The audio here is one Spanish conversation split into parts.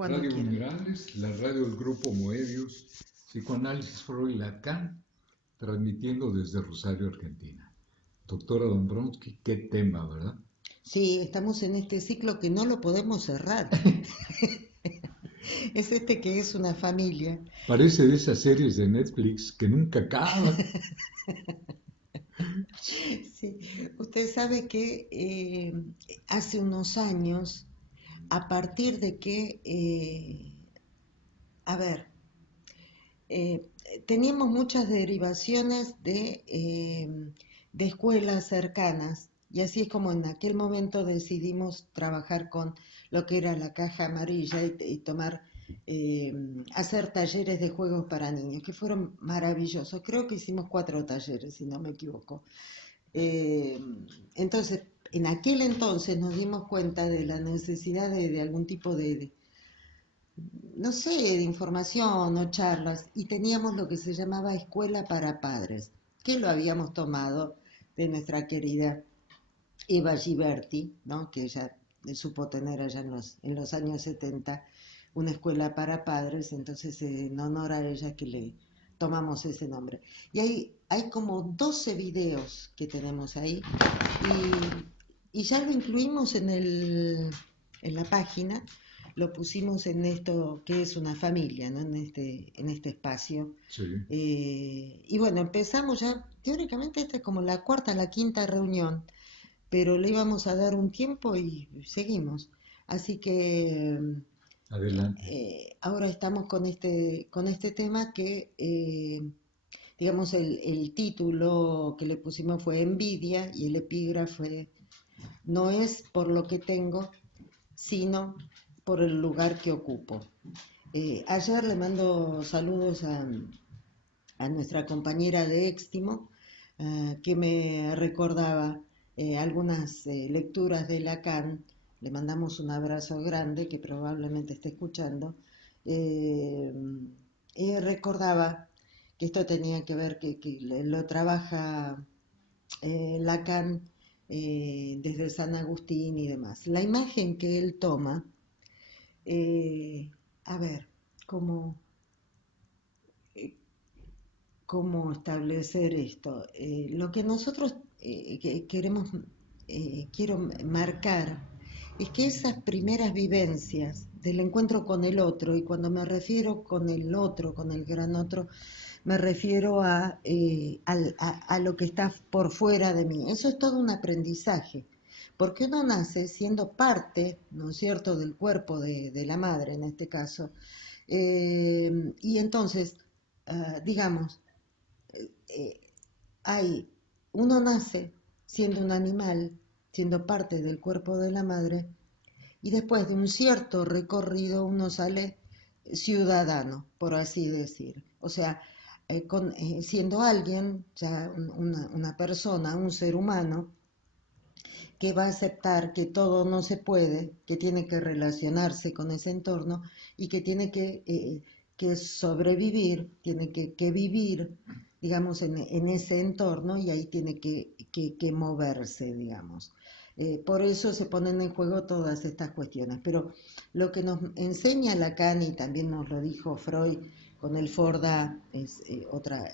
cuando Radio quieran. Minerales, la radio del Grupo Moebius, Psicoanálisis Freud Lacan, transmitiendo desde Rosario, Argentina. Doctora Dombrowski, qué tema, ¿verdad? Sí, estamos en este ciclo que no lo podemos cerrar. Es este que es una familia. Parece de esas series de Netflix que nunca acaban. Sí, usted sabe que hace unos años, a partir de que, a ver, eh, teníamos muchas derivaciones de escuelas cercanas y así es como en aquel momento decidimos trabajar con lo que era la caja amarilla y tomar, eh, hacer talleres de juegos para niños, que fueron maravillosos. Creo que hicimos 4 talleres, si no me equivoco. Eh, entonces, en aquel entonces nos dimos cuenta de la necesidad de algún tipo no sé, de información o charlas, y teníamos lo que se llamaba Escuela para Padres, que lo habíamos tomado de nuestra querida Eva Giberti, ¿no? Que ella supo tener allá en los años 70 una escuela para padres, entonces en honor a ella que le tomamos ese nombre. Y hay como 12 videos que tenemos ahí y ya lo incluimos en la página, lo pusimos en esto que es una familia, ¿no? En este espacio. Sí. Y bueno, empezamos ya, teóricamente esta es como la cuarta, la quinta reunión, pero le íbamos a dar un tiempo y seguimos. Así que Adelante. ahora estamos con este tema que, digamos, el título que le pusimos fue Envidia y el epígrafe no es por lo que tengo, sino por el lugar que ocupo. Ayer le mando saludos a nuestra compañera de Éxtimo, que me recordaba algunas lecturas de Lacan. Le mandamos un abrazo grande, que probablemente esté escuchando. Eh, y recordaba que esto tenía que ver, que lo trabaja Lacan desde San Agustín y demás. La imagen que él toma, eh, a ver, ¿cómo, eh, cómo establecer esto? Lo que nosotros queremos, quiero marcar, es que esas primeras vivencias del encuentro con el otro, y cuando me refiero con el otro, con el gran otro, me refiero a lo que está por fuera de mí. Eso es todo un aprendizaje, porque uno nace siendo parte, ¿no es cierto?, del cuerpo de la madre en este caso. Y entonces, digamos, eh, hay, uno nace siendo un animal, siendo parte del cuerpo de la madre, y después de un cierto recorrido uno sale ciudadano, por así decir. O sea, siendo alguien, ya una persona, un ser humano, que va a aceptar que todo no se puede, que tiene que relacionarse con ese entorno y que tiene que sobrevivir, tiene que vivir, digamos, en ese entorno y ahí tiene que moverse, digamos. Por eso se ponen en juego todas estas cuestiones. Pero lo que nos enseña Lacan, y también nos lo dijo Freud con el Forda, es otra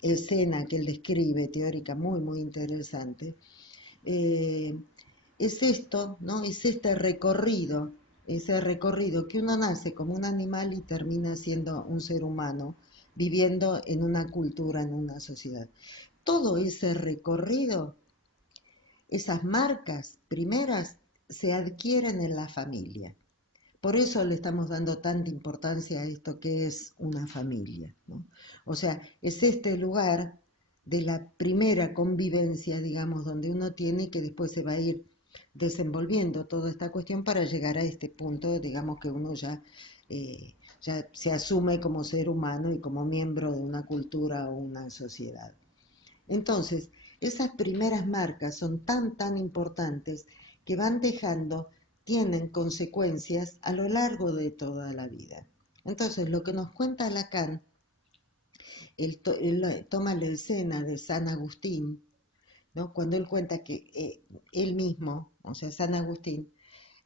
escena que él describe, teórica muy interesante, eh, es esto, ¿no? Es este recorrido, ese recorrido que uno nace como un animal y termina siendo un ser humano, viviendo en una cultura, en una sociedad. Todo ese recorrido, esas marcas primeras, se adquieren en la familia. Por eso le estamos dando tanta importancia a esto que es una familia, ¿no? O sea, es este lugar de la primera convivencia, digamos, donde uno tiene que después se va a ir desenvolviendo toda esta cuestión para llegar a este punto, digamos, que uno ya se asume como ser humano y como miembro de una cultura o una sociedad. Entonces, esas primeras marcas son tan importantes que van dejando, tienen consecuencias a lo largo de toda la vida. Entonces, lo que nos cuenta Lacan, él toma la escena de San Agustín, ¿no? Cuando él cuenta que él mismo, o sea, San Agustín,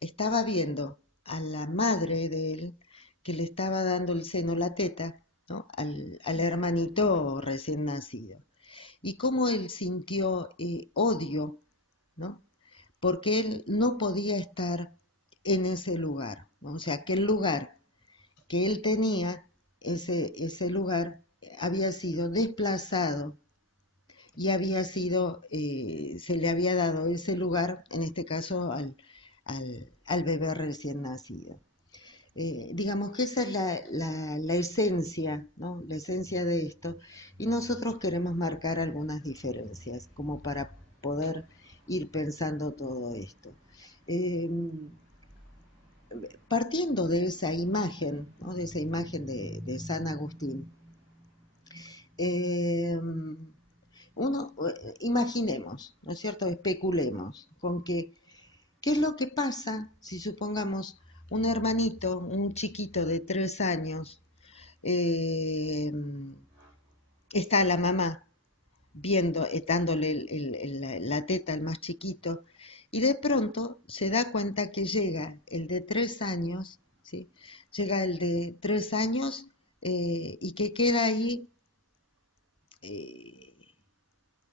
estaba viendo a la madre de él que le estaba dando el seno, la teta, ¿no? Al hermanito recién nacido. Y cómo él sintió odio, ¿no? Porque él no podía estar en ese lugar, ¿no? O sea, que el lugar que él tenía, ese lugar había sido desplazado y había sido, se le había dado ese lugar, en este caso al bebé recién nacido. Digamos que esa es la esencia, ¿no? La esencia de esto, y nosotros queremos marcar algunas diferencias como para poder ir pensando todo esto. Eh, Partiendo de esa imagen, ¿no? De esa imagen de San Agustín, eh, imaginemos, ¿no es cierto? Especulemos con que, ¿qué es lo que pasa si supongamos un hermanito, un chiquito de 3 años, eh, está la mamá viendo, dándole la teta al más chiquito, y de pronto se da cuenta que llega el de 3 años, ¿sí? Llega el de 3 años y que queda ahí eh,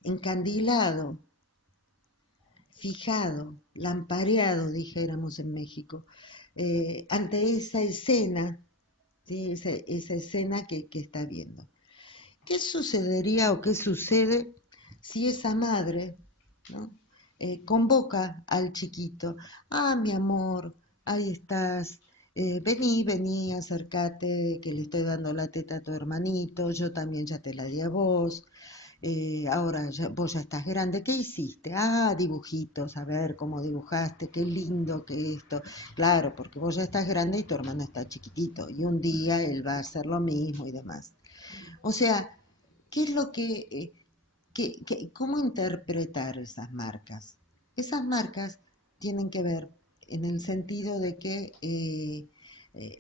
encandilado, fijado, lampareado, dijéramos en México, ante esa escena, ¿sí? Esa escena que está viendo. ¿Qué sucedería o qué sucede si esa madre, ¿no? Convoca al chiquito? Ah, mi amor, ahí estás, vení, acércate, que le estoy dando la teta a tu hermanito, yo también ya te la di a vos, ahora vos ya estás grande, ¿qué hiciste? Ah, dibujitos, a ver cómo dibujaste, qué lindo que esto. Claro, porque vos ya estás grande y tu hermano está chiquitito, y un día él va a hacer lo mismo y demás. O sea, ¿qué es lo cómo interpretar esas marcas? Esas marcas tienen que ver en el sentido de que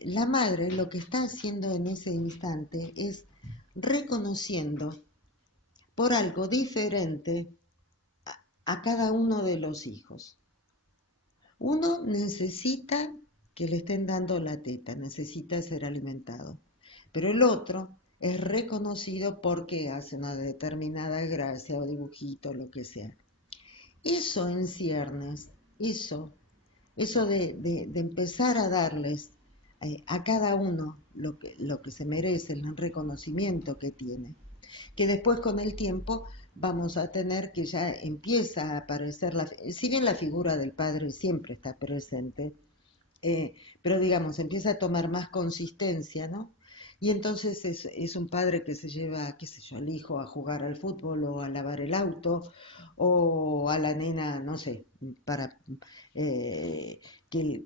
la madre lo que está haciendo en ese instante es reconociendo por algo diferente a cada uno de los hijos. Uno necesita que le estén dando la teta, necesita ser alimentado, pero el otro es reconocido porque hace una determinada gracia o dibujito, lo que sea. Eso en ciernes, eso de empezar a darles a cada uno lo que se merece, el reconocimiento que tiene, que después con el tiempo vamos a tener que ya empieza a aparecer, si bien la figura del padre siempre está presente, pero digamos, empieza a tomar más consistencia, ¿no? Y entonces es un padre que se lleva, qué sé yo, al hijo a jugar al fútbol o a lavar el auto, o a la nena, no sé, para que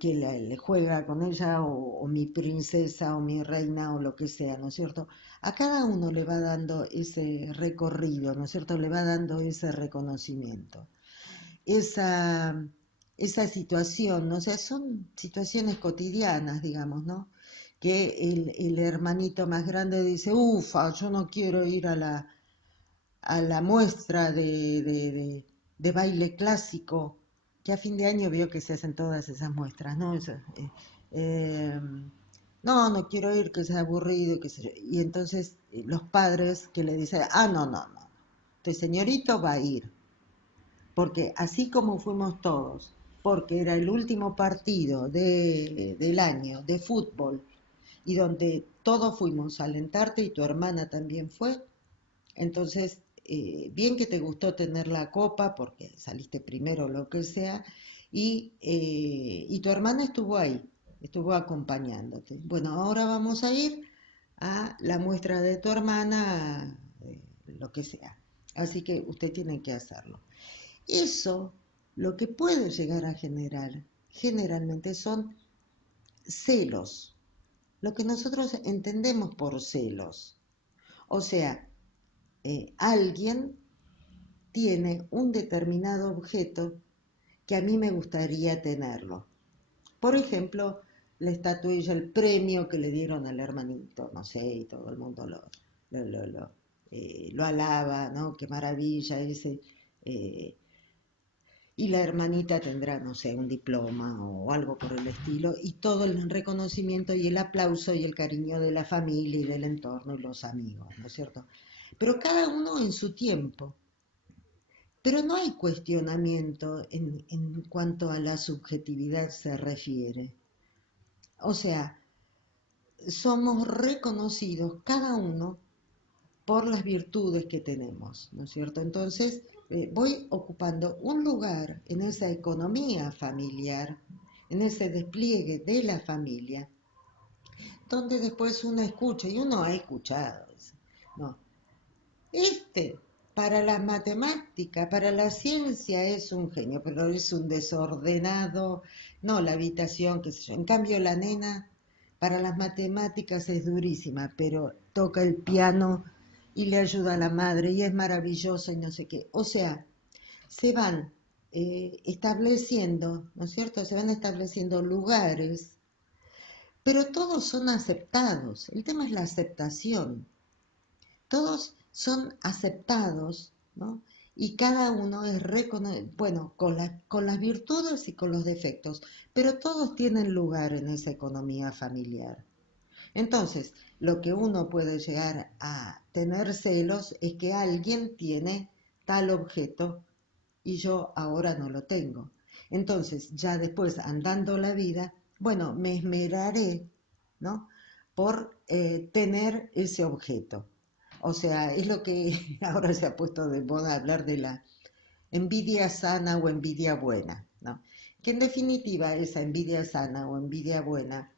le juega con ella, o mi princesa o mi reina o lo que sea, ¿no es cierto? A cada uno le va dando ese recorrido, ¿no es cierto? Le va dando ese reconocimiento, esa, esa situación, ¿no? O sea, son situaciones cotidianas, digamos, ¿no? Que el hermanito más grande dice, ufa, yo no quiero ir a la muestra de baile clásico, que a fin de año veo que se hacen todas esas muestras, ¿no? Eh, no quiero ir, que sea aburrido, que sé yo. Y entonces los padres que le dicen, ah, no, este señorito va a ir, porque así como fuimos todos, porque era el último partido del año de fútbol y donde todos fuimos a alentarte y tu hermana también fue, entonces, bien que te gustó tener la copa porque saliste primero o lo que sea, y tu hermana estuvo ahí, estuvo acompañándote. Bueno, ahora vamos a ir a la muestra de tu hermana, lo que sea. Así que usted tiene que hacerlo. Eso lo que puede llegar a generar generalmente son celos, lo que nosotros entendemos por celos. O sea, alguien tiene un determinado objeto que a mí me gustaría tenerlo. Por ejemplo, la estatuilla, el premio que le dieron al hermanito, no sé, y todo el mundo lo alaba, ¿no? Qué maravilla ese. y la hermanita tendrá, no sé, un diploma o algo por el estilo, y todo el reconocimiento y el aplauso y el cariño de la familia y del entorno y los amigos, ¿no es cierto? Pero cada uno en su tiempo. Pero no hay cuestionamiento en cuanto a la subjetividad se refiere. O sea, somos reconocidos cada uno por las virtudes que tenemos, ¿no es cierto? Entonces, voy ocupando un lugar en esa economía familiar, en ese despliegue de la familia, donde después uno escucha, y uno ha escuchado, ¿no? Este, para la matemática, para la ciencia es un genio, pero es un desordenado, no, la habitación, qué sé yo. En cambio, la nena, para las matemáticas es durísima, pero toca el piano y le ayuda a la madre y es maravillosa y no sé qué. O sea, se van estableciendo, ¿no es cierto? Se van estableciendo lugares, pero todos son aceptados. El tema es la aceptación. Todos son aceptados, ¿no? Y cada uno es reconocido, bueno, con las virtudes y con los defectos, pero todos tienen lugar en esa economía familiar. Entonces, lo que uno puede llegar a tener celos es que alguien tiene tal objeto y yo ahora no lo tengo. Entonces, ya después, andando la vida, bueno, me esmeraré, ¿no? Por tener ese objeto. O sea, es lo que ahora se ha puesto de moda hablar de la envidia sana o envidia buena, ¿no? Que en definitiva esa envidia sana o envidia buena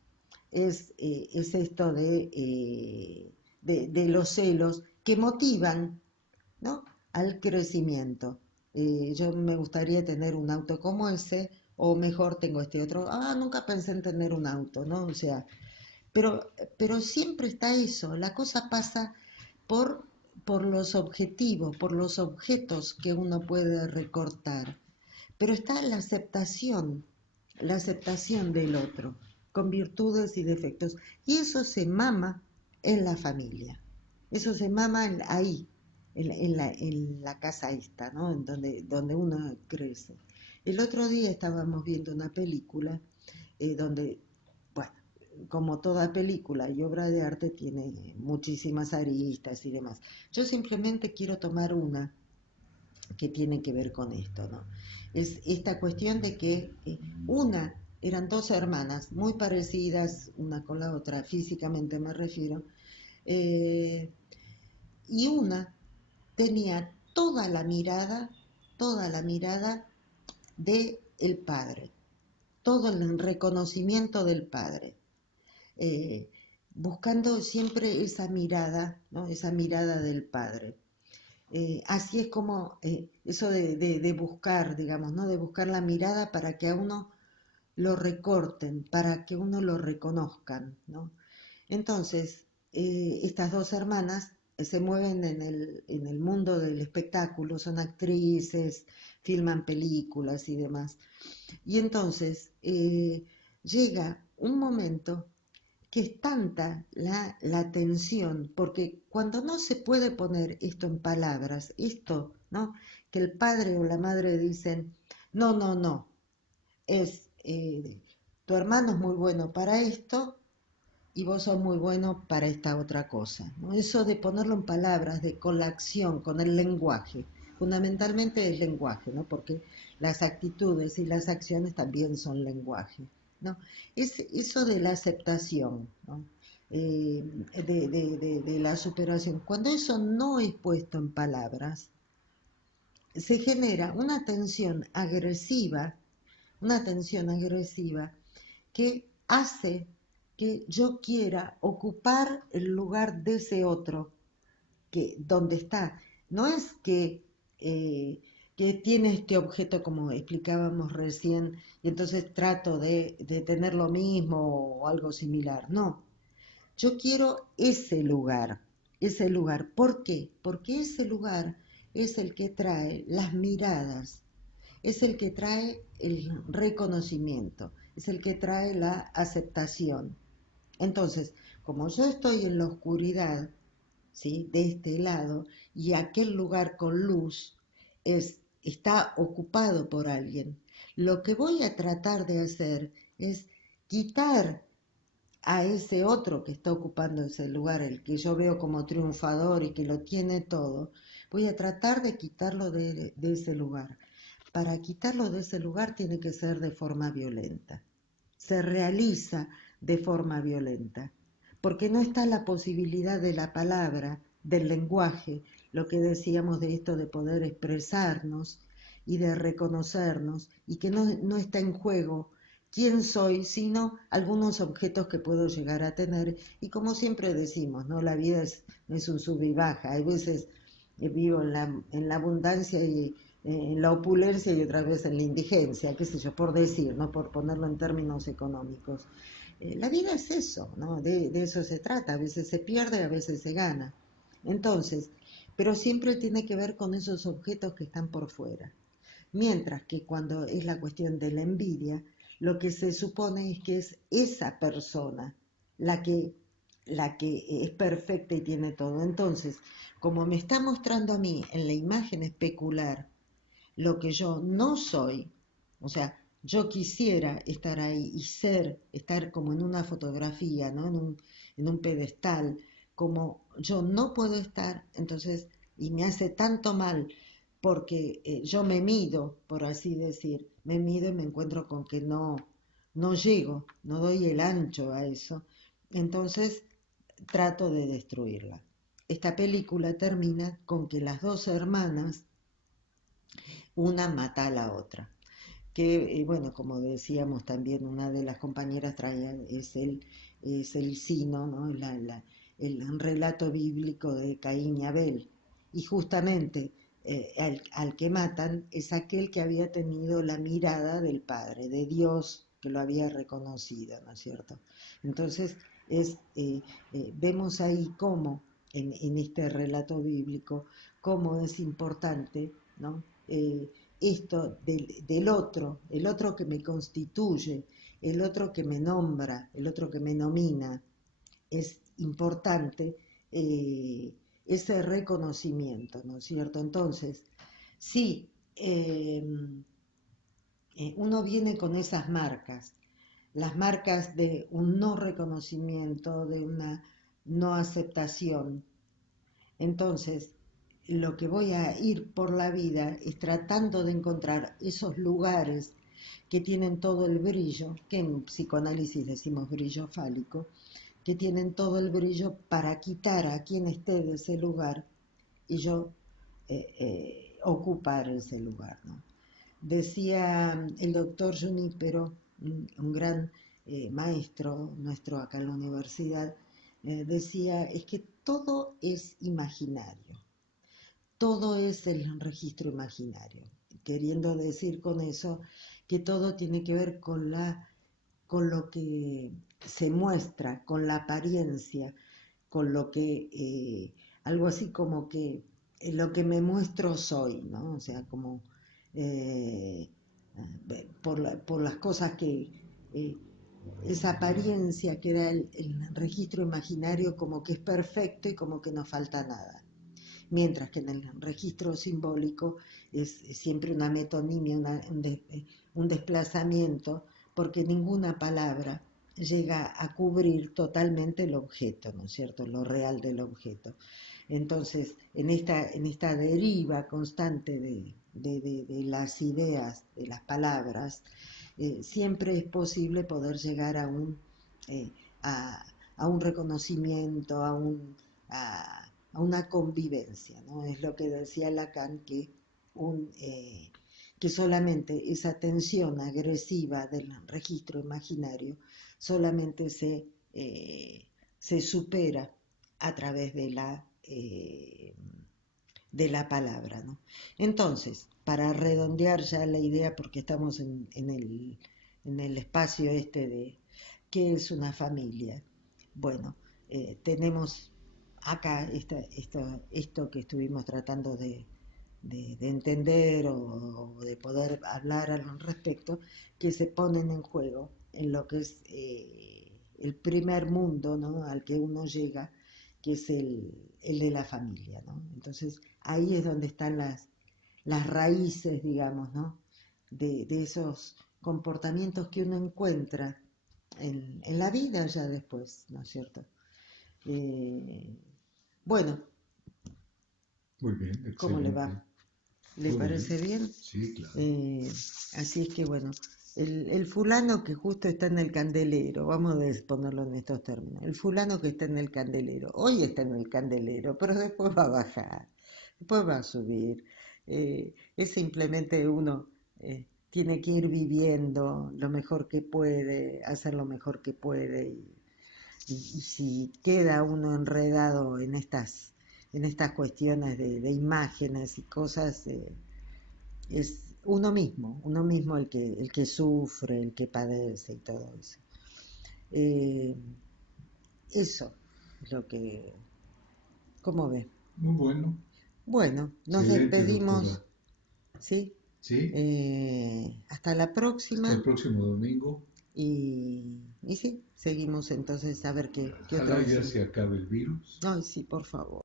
es esto de los celos que motivan, ¿no? Al crecimiento. Yo me gustaría tener un auto como ese, o mejor tengo este otro. Ah, nunca pensé en tener un auto, ¿no? O sea, pero siempre está eso, la cosa pasa por, por los objetivos, por los objetos que uno puede recortar, pero está la aceptación del otro, con virtudes y defectos, y eso se mama en la familia, eso se mama ahí, en la casa esta, ¿no? En donde uno crece. El otro día estábamos viendo una película donde, bueno, como toda película y obra de arte tiene muchísimas aristas y demás. Yo simplemente quiero tomar una que tiene que ver con esto, ¿no? Es esta cuestión de que eran dos hermanas muy parecidas una con la otra, físicamente me refiero, eh, y una tenía toda la mirada de el padre, todo el reconocimiento del padre, eh, buscando siempre esa mirada, ¿no? Esa mirada del padre. Así es como eso de buscar, digamos, ¿no? De buscar la mirada para que a uno lo recorten, para que uno lo reconozcan, ¿no? Entonces, estas dos hermanas se mueven en el mundo del espectáculo, son actrices, filman películas y demás. Y entonces llega un momento que es tanta la tensión, porque cuando no se puede poner esto en palabras, esto, ¿no? Que el padre o la madre dicen, no, no, no, es, tu hermano es muy bueno para esto y vos sos muy bueno para esta otra cosa, ¿no? Eso de ponerlo en palabras, con la acción, con el lenguaje, fundamentalmente el lenguaje, ¿no? Porque las actitudes y las acciones también son lenguaje, ¿no? Es eso de la aceptación, ¿no? De la superación. Cuando eso no es puesto en palabras, se genera una tensión agresiva que hace que yo quiera ocupar el lugar de ese otro que donde está. No es que tiene este objeto como explicábamos recién y entonces trato de tener lo mismo o algo similar. No, yo quiero ese lugar, ese lugar. ¿Por qué? Porque ese lugar es el que trae las miradas, es el que trae el reconocimiento, es el que trae la aceptación. Entonces, como yo estoy en la oscuridad, ¿sí? De este lado, y aquel lugar con luz es está ocupado por alguien. Lo que voy a tratar de hacer es quitar a ese otro que está ocupando ese lugar, el que yo veo como triunfador y que lo tiene todo, voy a tratar de quitarlo de ese lugar. Para quitarlo de ese lugar tiene que ser de forma violenta. Se realiza de forma violenta, porque no está la posibilidad de la palabra, del lenguaje, lo que decíamos de esto de poder expresarnos y de reconocernos, y que no está en juego quién soy, sino algunos objetos que puedo llegar a tener. Y como siempre decimos, ¿no? La vida es un sub y baja. Hay veces vivo en la abundancia y en la opulencia y otra vez en la indigencia, qué sé yo, por decir, no por ponerlo en términos económicos. La vida es eso, ¿no? De eso se trata, a veces se pierde, a veces se gana. Entonces, pero siempre tiene que ver con esos objetos que están por fuera. Mientras que cuando es la cuestión de la envidia, lo que se supone es que es esa persona la que, la que es perfecta y tiene todo. Entonces, como me está mostrando a mí en la imagen especular lo que yo no soy, o sea, yo quisiera estar ahí y estar como en una fotografía, ¿no? En un pedestal, como yo no puedo estar, entonces, y me hace tanto mal porque yo me mido, por así decir, me mido y me encuentro con que no llego, no doy el ancho a eso, entonces trato de destruirla. Esta película termina con que las dos hermanas, una mata a la otra. Que, bueno, como decíamos también, una de las compañeras traía, es el sino, ¿no? El relato bíblico de Caín y Abel. Y justamente al que matan es aquel que había tenido la mirada del Padre, de Dios, que lo había reconocido, ¿no es cierto? Entonces, vemos ahí cómo, en este relato bíblico, cómo es importante, ¿no? Esto del otro, el otro que me constituye, el otro que me nombra, el otro que me nomina, es importante ese reconocimiento, ¿no es cierto? Entonces, sí, uno viene con esas marcas, las marcas de un no reconocimiento, de una no aceptación. Entonces, lo que voy a ir por la vida es tratando de encontrar esos lugares que tienen todo el brillo, que en psicoanálisis decimos brillo fálico, que tienen todo el brillo para quitar a quien esté de ese lugar y yo ocupar ese lugar, ¿no? Decía el doctor Junípero, un gran maestro nuestro acá en la universidad, decía, es que todo es imaginario, todo es el registro imaginario, queriendo decir con eso que todo tiene que ver con lo que se muestra, con la apariencia, con lo que, algo así como que lo que me muestro soy, ¿no? O sea, como eh, por las cosas que, eh, esa apariencia que da el registro imaginario como que es perfecto y como que no falta nada. Mientras que en el registro simbólico es siempre una metonimia, un desplazamiento, porque ninguna palabra llega a cubrir totalmente el objeto, ¿no es cierto?, lo real del objeto. Entonces, en esta deriva constante de las ideas, de las palabras, siempre es posible poder llegar eh, a, a un reconocimiento, a una convivencia, ¿no? Es lo que decía Lacan, que solamente esa tensión agresiva del registro imaginario solamente se supera a través de la palabra, ¿no? Entonces, para redondear ya la idea, porque estamos en el espacio este de qué es una familia, bueno, tenemos acá esto que estuvimos tratando de entender o de poder hablar al respecto, que se ponen en juego en lo que es el primer mundo, ¿no?, al que uno llega, que es el de la familia, ¿no? Entonces ahí es donde están las raíces, digamos, ¿no? De esos comportamientos que uno encuentra en la vida ya después, ¿no es cierto? Eh, bueno, Muy bien, ¿cómo le excelente. va? ¿Le Muy parece bien. bien? Sí, claro. Así es que bueno, el fulano que justo está en el candelero, vamos a ponerlo en estos términos, el fulano que está en el candelero, hoy está en el candelero, pero después va a bajar, después va a subir. Es simplemente uno tiene que ir viviendo lo mejor que puede, hacer lo mejor que puede y si queda uno enredado en estas cuestiones de imágenes y cosas, es uno mismo el que sufre, el que padece y todo eso. Eh, Eso es lo que, ¿cómo ve? Muy bueno. Bueno, nos Excelente, doctora. despedimos, ¿sí? Sí, Hasta la hasta el próxima próximo domingo. y sí, seguimos entonces a ver qué Ojalá otros... ya se acabe el virus. Ay, sí, por favor.